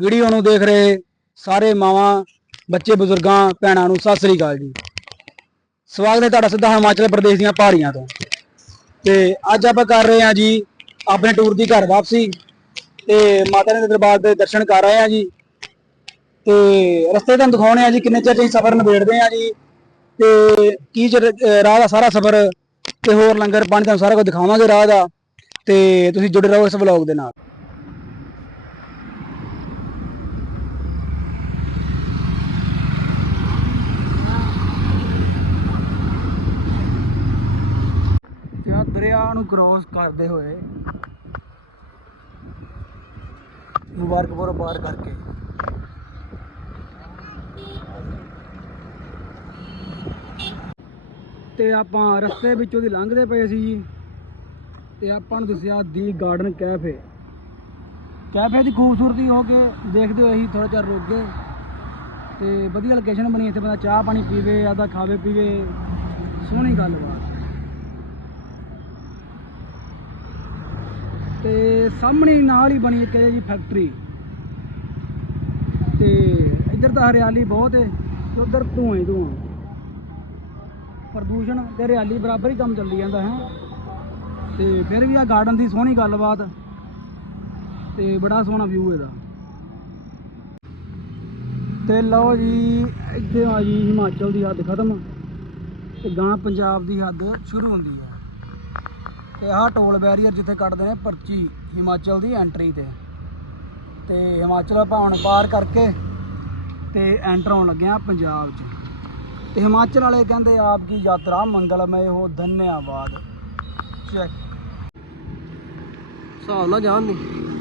Video ਨੂੰ ਦੇਖ ਰਹੇ ਸਾਰੇ ਮਾਵਾਂ, ਬੱਚੇ, ਬਜ਼ੁਰਗਾਂ, ਭੈਣਾਂ ਨੂੰ ਸਤਿ ਸ੍ਰੀ ਅਕਾਲ ਜੀ। ਸਵਾਗਤ ਹੈ ਤੁਹਾਡਾ ਸਿੱਧਾ ਹਿਮਾਚਲ ਪ੍ਰਦੇਸ਼ ਦੀਆਂ ਪਹਾੜੀਆਂ ਤੋਂ। ਤੇ ਅੱਜ ਆਪਾਂ ਕਰ ਰਹੇ ਹਾਂ ਜੀ ਆਪਣੇ ਟੂਰ ਦੀ ਘਰ ਵਾਪਸੀ। ਤੇ ਮਾਤਾ ਰਾਣੀ ਦੇ ਦਰਬਾਰ ਦੇ ਦਰਸ਼ਨ ਕਰ ਰਹੇ ਹਾਂ ਜੀ। ਤੇ ਰਸਤੇ ਤੁਹਾਨੂੰ ਦਿਖਾਉਣੇ ਆ ਜੀ, ਕਿੰਨੇ ਚਿਰ ਅਸੀਂ ਸਫ਼ਰ ਨਿਬੇੜਦੇ ਆ ਜੀ। ਤੇ ਕੀ ਚਿਰ ਰਾਹ ਦਾ ਸਾਰਾ ਸਫ਼ਰ ਤੇ ਹੋਰ ਲੰਗਰ ਪਾਣੀ ਤੁਹਾਨੂੰ ਸਾਰਾ ਕੁਝ ਦਿਖਾਵਾਂਗੇ ਰਾਹ ਦਾ। ਤੇ ਤੁਸੀਂ ਜੁੜੇ ਰਹੋ ਇਸ ਵਲੌਗ ਦੇ ਨਾਲ ਤੇ ਆ ਦਰਿਆ ਨੂੰ ਕ੍ਰੋਸ ਕਰਦੇ ਹੋਏ ਮੁਬਾਰਕਪੁਰ ਪਾਰ ਕਰਕੇ। ਤੇ ਆਪਾਂ ਰਸਤੇ ਵਿੱਚੋਂ ਦੀ ਲੰਘਦੇ ਪਏ ਸੀ ਜੀ। ਤੇ ਆਪਾਂ ਨੂੰ ਦੱਸਿਆ ਦੀ ਗਾਰਡਨ ਕੈਫੇ ਕੈਫੇ ਦੀ ਖੂਬਸੂਰਤੀ ਹੋ ਕੇ ਦੇਖਦੇ ਹੋਏ ਅਸੀਂ ਥੋੜਾ ਚਿਰ ਰੁਕ ਗਏ। ਤੇ ਵਧੀਆ ਲੋਕੇਸ਼ਨ ਬਣੀ ਇੱਥੇ, ਬੰਦਾ ਚਾਹ ਪਾਣੀ ਪੀਵੇ, ਆਦਾ ਖਾਵੇ ਪੀਵੇ ਸੋਹਣੀ ਗੱਲ ਵਾ ਤੇ ਸਾਹਮਣੇ ਨਾਲ ਹੀ ਬਣੀ ਇੱਕ ਇਹ ਜੀ ਫੈਕਟਰੀ ਤੇ ਇੱਧਰ ਤਾਂ ਹਰਿਆਲੀ ਬਹੁਤ ਹੈ ਤੇ ਉੱਧਰ ਧੂਆਂ ਹੀ ਧੂਆਂ। ਪ੍ਰਦੂਸ਼ਣ ਤੇ ਹਰਿਆਲੀ ਬਰਾਬਰ ਹੀ ਕੰਮ ਚੱਲੀ ਜਾਂਦਾ ਹੈ। ਤੇ ਫਿਰ ਵੀ ਆ ਗਾਰਡਨ ਦੀ ਸੋਹਣੀ ਗੱਲਬਾਤ। ਤੇ ਬੜਾ ਸੋਹਣਾ ਵਿਊ ਇਹਦਾ। ਤੇ ਲਓ ਜੀ, ਇੱਥੇ ਆ ਜੀ ਹਿਮਾਚਲ ਦੀ ਹੱਦ ਖਤਮ। ਤੇ ਗਾਂ ਪੰਜਾਬ ਦੀ ਹੱਦ ਸ਼ੁਰੂ ਹੁੰਦੀ ਹੈ। ਤੇ ਆਹ ਟੋਲ ਬੈਰੀਅਰ ਜਿੱਥੇ ਕੱਟਦੇ ਨੇ ਪਰਚੀ ਹਿਮਾਚਲ ਦੀ ਐਂਟਰੀ ਤੇ। ਤੇ ਹਿਮਾਚਲ ਆਪਾਂ ਹੁਣ ਪਾਰ ਕਰਕੇ ਤੇ ਐਂਟਰ ਹੋਣ ਲੱਗੇ ਆ ਪੰਜਾਬ 'ਚ। ਤੇ ਹਿਮਾਚਲ ਵਾਲੇ ਕਹਿੰਦੇ ਆਪ ਕੀ ਯਾਤਰਾ ਮੰਗਲਮय ਹੋ ਧੰਨਵਾਦ ਚੈੱਕ ਹਿਸਾਬ ਨਾਲ ਜਾਣ ਨਹੀਂ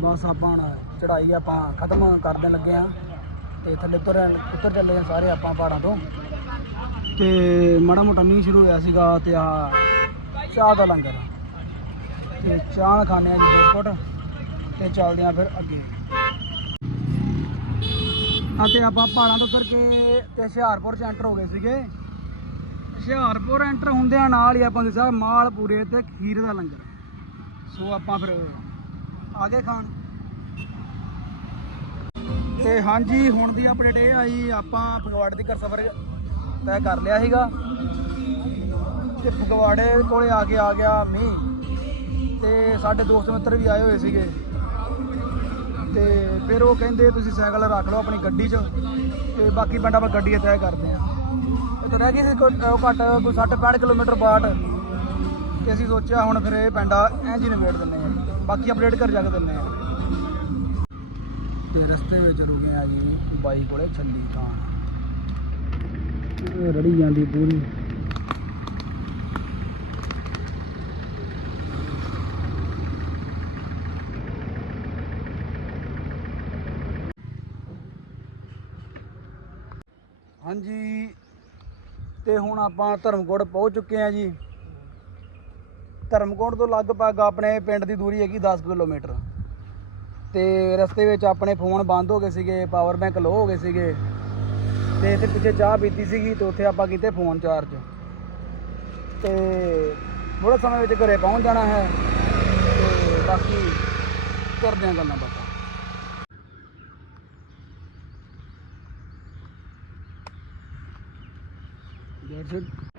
ਤੇ ਬਸ ਆਪਾਂ ਹੁਣ ਚੜਾਈ ਆਪਾਂ ਖਤਮ ਕਰਨ ਲੱਗੇ ਆ। ਤੇ ਥੱਲੇ ਉੱਤਰ ਉੱਤਰ ਚੱਲੇ ਆ ਸਾਰੇ ਆਪਾਂ ਪਹਾੜਾਂ ਤੋਂ। ਤੇ ਮਾੜਾ ਮੋਟਾ ਮੀਂਹ ਸ਼ੁਰੂ ਹੋਇਆ ਸੀਗਾ ਤੇ ਆ ਚਾਹ ਦਾ ਲੰਗਰ ਤੇ ਚਾਹ ਖਾਣੇ ਆ ਜੀ ਬਿਸਕੁਟ ਤੇ ਚੱਲਦੇ ਆ ਫਿਰ ਅੱਗੇ। ਅਤੇ ਆਪਾਂ ਪਹਾੜਾਂ ਤੋਂ ਉਤਰ ਕੇ ਤੇ ਹੁਸ਼ਿਆਰਪੁਰ ਚ ਐਂਟਰ ਹੋ ਗਏ ਸੀਗੇ। ਹੁਸ਼ਿਆਰਪੁਰ ਐਂਟਰ ਹੁੰਦਿਆਂ ਨਾਲ ਹੀ ਆਪਾਂ ਦੱਸਿਆ ਮਾਲ ਪੂਰੇ ਤੇ ਖੀਰ ਦਾ ਲੰਗਰ। ਸੋ ਆਪਾਂ ਫਿਰ ਆ ਗਏ ਖਾਣ। ਤੇ ਹਾਂਜੀ, ਹੁਣ ਦੀ ਅਪਡੇਟ ਇਹ ਆਈ, ਆਪਾਂ ਫਗਵਾੜੇ ਦੀ ਘਰ ਸਫ਼ਰ ਤੈਅ ਕਰ ਲਿਆ ਸੀਗਾ। ਤੇ ਫਗਵਾੜੇ ਕੋਲੇ ਆ ਕੇ ਆ ਗਿਆ ਮੀਂਹ। ਤੇ ਸਾਡੇ ਦੋਸਤ ਮਿੱਤਰ ਵੀ ਆਏ ਹੋਏ ਸੀਗੇ। ਤੇ ਫਿਰ ਉਹ ਕਹਿੰਦੇ, ਤੁਸੀਂ ਸਾਈਕਲ ਰੱਖ ਲਓ ਆਪਣੀ ਗੱਡੀ 'ਚ ਤੇ ਬਾਕੀ ਪਿੰਡ ਆਪਾਂ ਗੱਡੀ 'ਤੇ ਤੈਅ ਕਰਦੇ ਆ। ਤੇ ਰਹਿ ਗਈ ਸੀ ਘੱਟ, ਕੋਈ 60 65 ਕਿਲੋਮੀਟਰ ਬਾਟ। ਤੇ ਅਸੀਂ ਸੋਚਿਆ ਹੁਣ ਫਿਰ ਇਹ ਪਿੰਡ ਐਂ ਜੀ ਨਿਬੇੜ ਦਿੰਨੇ ਆ। ਬਾਕੀ ਅਪਡੇਟ ਕਰ ਜਾ ਕੇ ਦਿੰਨੇ ਆ। ਤੇ ਰਸਤੇ ਵਿੱਚ ਰੁਕੇ ਆ ਜੀ ਬਾਈ ਕੋਲੇ ਛੱਲੀ ਖਾਨ। ਇਹ ਰੜੀ ਜਾਂਦੀ ਪੂਰੀ। ਹਾਂਜੀ, ਤੇ ਹੁਣ ਆਪਾਂ ਧਰਮਕੋਟ ਪਹੁੰਚ ਚੁੱਕੇ ਆ ਜੀ। ਧਰਮਕੋਟ ਤੋਂ ਲਗਭਗ ਆਪਣੇ ਪਿੰਡ ਦੀ ਦੂਰੀ ਹੈਗੀ 10 ਕਿਲੋਮੀਟਰ। ਤੇ ਰਸਤੇ ਵਿੱਚ ਆਪਣੇ ਫੋਨ ਬੰਦ ਹੋ ਗਏ ਸੀਗੇ ਪਾਵਰ ਬੈਂਕ ਲੋ ਹੋ ਗਏ ਸੀਗੇ। ਤੇ ਇੱਥੇ ਪਿੱਛੇ ਚਾਹ ਪੀਤੀ ਸੀਗੀ ਤੇ ਉੱਥੇ ਆਪਾਂ ਕੀਤੇ ਫੋਨ ਚਾਰਜ ਤੇ ਥੋੜੇ ਸਮੇਂ ਵਿੱਚ ਘਰੇ ਪਹੁੰਚ ਜਾਣਾ ਹੈ। ਤੇ ਬਾਕੀ ਕਰਦੇ ਹਾਂ ਗੱਲਾਂ ਬਾਤਾਂ। That's it.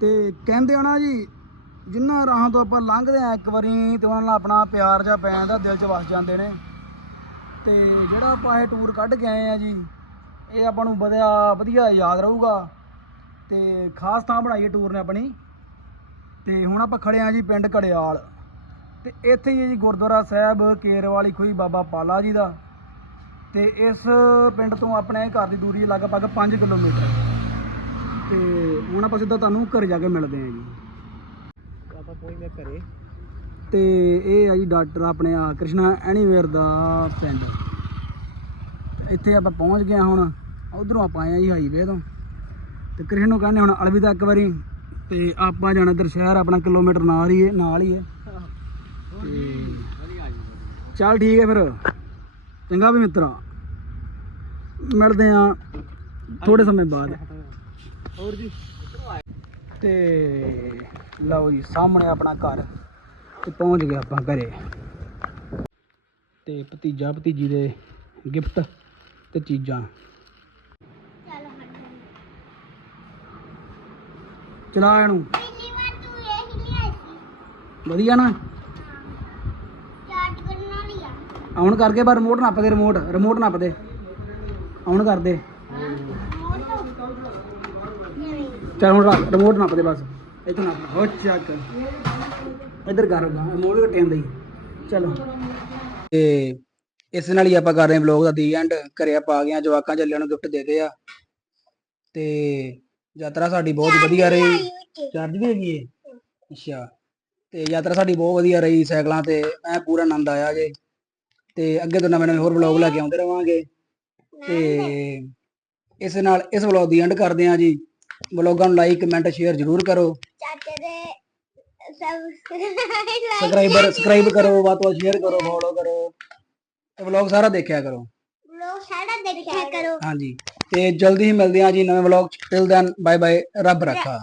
ਤੇ ਕਹਿੰਦੇ ਆ ਨਾ ਜੀ, ਜਿੰਨਾ ਰਾਹਾਂ ਤੋਂ ਆਪਾਂ ਲੰਘਦੇ ਆ ਇੱਕ ਵਾਰੀ, ਤੇ ਉਹਨਾਂ ਨਾਲ ਆਪਣਾ ਪਿਆਰ ਜਾਂ ਪੈ ਜਾਂਦਾ ਦਿਲ 'ਚ ਵਸ ਜਾਂਦੇ ਨੇ। ਤੇ ਜਿਹੜਾ ਆਪਾਂ ਇਹ ਟੂਰ ਕੱਢ ਕੇ ਆਏ ਆ ਜੀ, ਇਹ ਆਪਾਂ ਨੂੰ ਵਧੀਆ ਵਧੀਆ ਯਾਦ ਰਹੂਗਾ। ਤੇ ਖਾਸ ਥਾਂ ਬਣਾਈਏ ਟੂਰ ਨੇ ਆਪਣੀ। ਤੇ ਹੁਣ ਆਪਾਂ ਖੜੇ ਆ ਜੀ ਪਿੰਡ ਕੜਿਆਲ ਤੇ ਇੱਥੇ ਹੀ ਹੈ ਜੀ ਗੁਰਦੁਆਰਾ ਸਾਹਿਬ ਕੇਰਵਾਲੀ ਖੋਈ ਬਾਬਾ ਪਾਲਾ ਜੀ ਦਾ। ਤੇ ਇਸ ਪਿੰਡ ਤੋਂ ਆਪਣੇ ਘਰ ਦੀ ਦੂਰੀ ਲਗਭਗ 5 ਕਿਲੋਮੀਟਰ। ਤੇ ਹੁਣ ਆਪਾਂ ਸਿੱਧਾ ਤੁਹਾਨੂੰ ਘਰ ਜਾ ਕੇ ਮਿਲਦੇ ਹਾਂ ਜੀ। ਆਪਾਂ ਪਹੁੰਚਦੇ ਘਰੇ। ਤੇ ਇਹ ਆ ਜੀ ਡਾਕਟਰ ਆਪਣੇ ਆ ਕ੍ਰਿਸ਼ਨਾ ਐਨੀਵੇਅਰ ਦਾ ਪਿੰਡ। ਇੱਥੇ ਆਪਾਂ ਪਹੁੰਚ ਗਏ ਹੁਣ ਉਧਰੋਂ ਆਪਾਂ ਆਏ ਆ ਜੀ ਹਾਈਵੇ ਤੋਂ। ਤੇ ਕ੍ਰਿਸ਼ਨ ਨੂੰ ਕਹਿੰਦੇ ਹੁਣ ਅਲਵਿਦਾ ਇੱਕ ਵਾਰੀ ਤੇ ਆਪਾਂ ਜਾਣਾ ਇੱਧਰ ਸ਼ਹਿਰ ਆਪਣਾ ਕਿਲੋਮੀਟਰ ਨਾਲ ਹੀ ਹੈ ਨਾਲ ਹੀ ਹੈ। ਚੱਲ ਠੀਕ ਹੈ ਫਿਰ। ਚੰਗਾ ਵੀ ਮਿੱਤਰਾ। ਮਿਲਦੇ ਆ ਥੋੜੇ ਸਮੇਂ ਬਾਅਦ। ਹੋਰ ਜੀ? ਤੇ ਲਓ ਜੀ, ਸਾਹਮਣੇ ਆਪਣਾ ਘਰ ਤੇ ਪਹੁੰਚ ਗਏ ਆਪਾਂ ਘਰੇ। ਤੇ ਭਤੀਜਾ ਭਤੀਜੀ ਦੇ ਗਿਫਟ ਤੇ ਚੀਜ਼ਾਂ। ਚਲਾ ਇਹਨੂੰ। ਵਧੀਆ ਨਾ? ਚਾਰਜ ਕਰਨ ਵਾਲੀ ਆਉਣ ਕਰਕੇ ਪਰ ਰਿਮੋਟ ਨੱਪ ਦੇ ਰਿਮੋਟ ਰਿਮੋਟ ਨੱਪ ਦੇ ਆਉਣ ਕਰਦੇ ਦੇ ਚੱਲ ਹੁਣ ਰੱਖ ਰਿਮੋਟ ਨੱਪ ਦੇ ਬਸ। ਇੱਥੇ ਨੱਪ। ਹੋ ਚੱਕ। ਇੱਧਰ ਕਰ ਮੋੜ ਵੀ ਕੱਟਿਆਂ ਦੀ ਚਲੋ। ਤੇ ਇਸ ਨਾਲ ਹੀ ਆਪਾਂ ਕਰ ਰਹੇ ਹਾਂ ਵਲੌਗ ਦਾ ਦੀ ਐਂਡ ਘਰੇ ਆਪਾਂ ਆ ਗਏ ਆ ਜਵਾਕਾਂ ਚੱਲਿਆਂ ਨੂੰ ਗਿਫਟ ਦੇ ਦੇ ਆ। ਤੇ ਯਾਤਰਾ ਸਾਡੀ ਬਹੁਤ ਵਧੀਆ ਰਹੀ। ਚਾਰਜ ਵੀ ਹੈਗੀ ਏ? ਅੱਛਾ। ਤੇ ਯਾਤਰਾ ਸਾਡੀ ਬਹੁਤ ਵਧੀਆ ਰਹੀ ਸਾਈਕਲਾਂ ਤੇ। ਐ ਪੂਰਾ ਆਨੰਦ ਆਇਆ ਜੇ। ਤੇ ਅੱਗੇ ਤੋਂ ਨਵੇਂ ਨਵੇਂ ਹੋਰ ਵਲੌਗ ਲੈ ਕੇ ਆਉਂਦੇ ਰਵਾਂਗੇ। ਤੇ ਇਸ ਨਾਲ ਇਸ ਵਲੌਗ ਦੀ ਐਂਡ ਕਰਦੇ ਹਾਂ ਜੀ। ਵਲੌਗਾਂ ਨੂੰ ਲਾਈਕ ਕਮੈਂਟ ਸ਼ੇਅਰ ਜ਼ਰੂਰ ਕਰੋ। ਚਾਚੇ ਦੇ ਸਬਸਕ੍ਰਾਈਬ ਸਬਸਕ੍ਰਾਈਬਰ ਸਬਸਕ੍ਰਾਈਬ ਕਰੋ ਵੱਧ ਤੋਂ ਵੱਧ ਸ਼ੇਅਰ ਕਰੋ ਫੋਲੋ ਕਰੋ। ਤੇ ਵਲੌਗ ਸਾਰਾ ਦੇਖਿਆ ਕਰੋ। ਲੋਕ ਸਾਡਾ ਦੇਖਿਆ ਕਰੋ। ਹਾਂਜੀ। ਤੇ ਜਲਦੀ ਹੀ ਮਿਲਦੇ ਹਾਂ ਜੀ ਨਵੇਂ vlog till then bye bye ਰੱਬ ਰੱਖਾ।